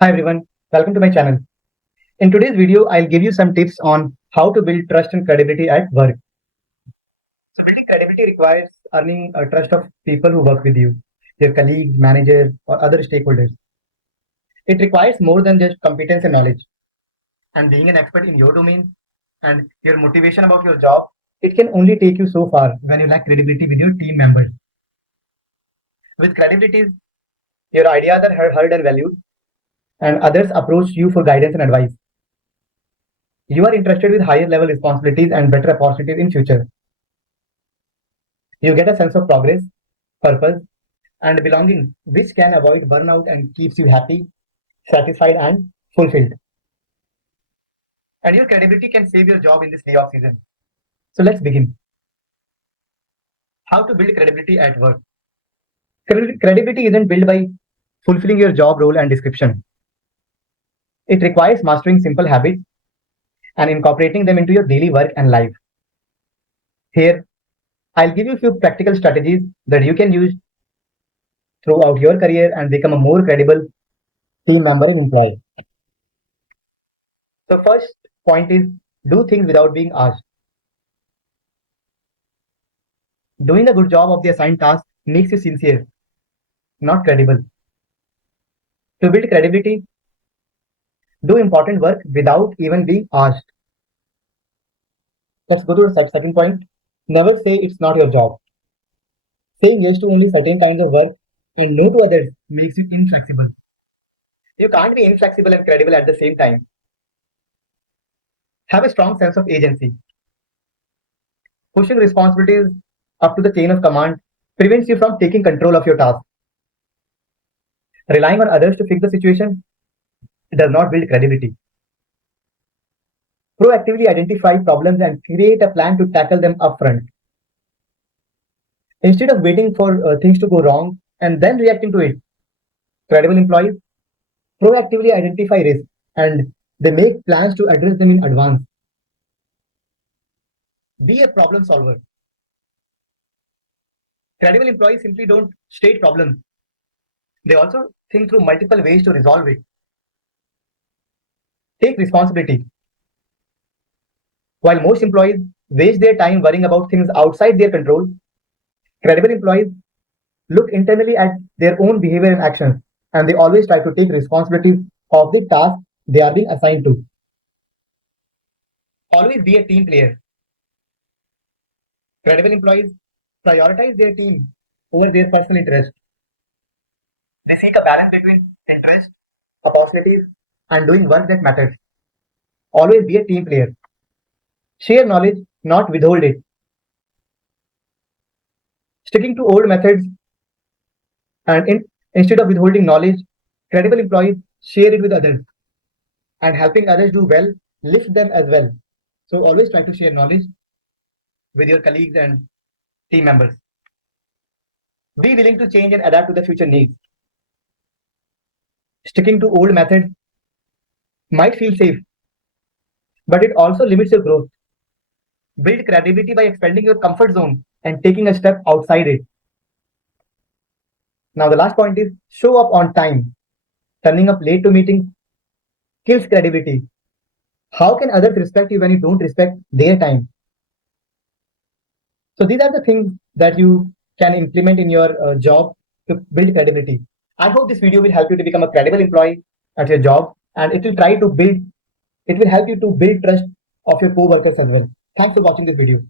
Hi everyone, welcome to my channel. In today's video, I'll give you some tips on how to build trust and credibility at work. So building credibility requires earning a trust of people who work with you, your colleagues, managers, or other stakeholders. It requires more than just competence and knowledge. And being an expert in your domain and your motivation about your job, it can only take you so far when you lack credibility with your team members. With credibility, your ideas are heard and valued, and others approach you for guidance and advice. You are interested with higher level responsibilities and better opportunities in future. You get a sense of progress, purpose, and belonging, which can avoid burnout and keeps you happy, satisfied, and fulfilled. And your credibility can save your job in this layoff season. So let's begin. How to build credibility at work? Credibility isn't built by fulfilling your job role and description. It requires mastering simple habits and incorporating them into your daily work and life. Here, I'll give you a few practical strategies that you can use throughout your career and become a more credible team member and employee. The first point is do things without being asked. Doing a good job of the assigned task makes you sincere, not credible. To build credibility, do important work without even being asked. Let's go to the second point. Never say it's not your job. Saying yes to only certain kinds of work and no to others makes you inflexible. You can't be inflexible and credible at the same time. Have a strong sense of agency. Pushing responsibilities up to the chain of command prevents you from taking control of your task. Relying on others to fix the situation does not build credibility. Proactively identify problems and create a plan to tackle them upfront. Instead of waiting for things to go wrong and then reacting to it, credible employees proactively identify risks and they make plans to address them in advance. Be a problem solver. Credible employees simply don't state problems. They also think through multiple ways to resolve it. Take responsibility. While most employees waste their time worrying about things outside their control, credible employees look internally at their own behavior and actions, and they always try to take responsibility of the task they are being assigned to. Always be a team player. Credible employees prioritize their team over their personal interest. They seek a balance between interest, opportunities, and doing work that matters. Always be a team player. Share knowledge, not withhold it. Sticking to old methods and instead of withholding knowledge, credible employees share it with others and helping others do well lift them as well. So always try to share knowledge with your colleagues and team members. Be willing to change and adapt to the future needs. Sticking to old methods might feel safe, but it also limits your growth. Build credibility by expanding your comfort zone and taking a step outside it. Now, the last point is show up on time. Turning up late to meetings kills credibility. How can others respect you when you don't respect their time? So, these are the things that you can implement in your job to build credibility. I hope this video will help you to become a credible employee at your job and it will help you to build trust of your co workers as well. Thanks for watching this video.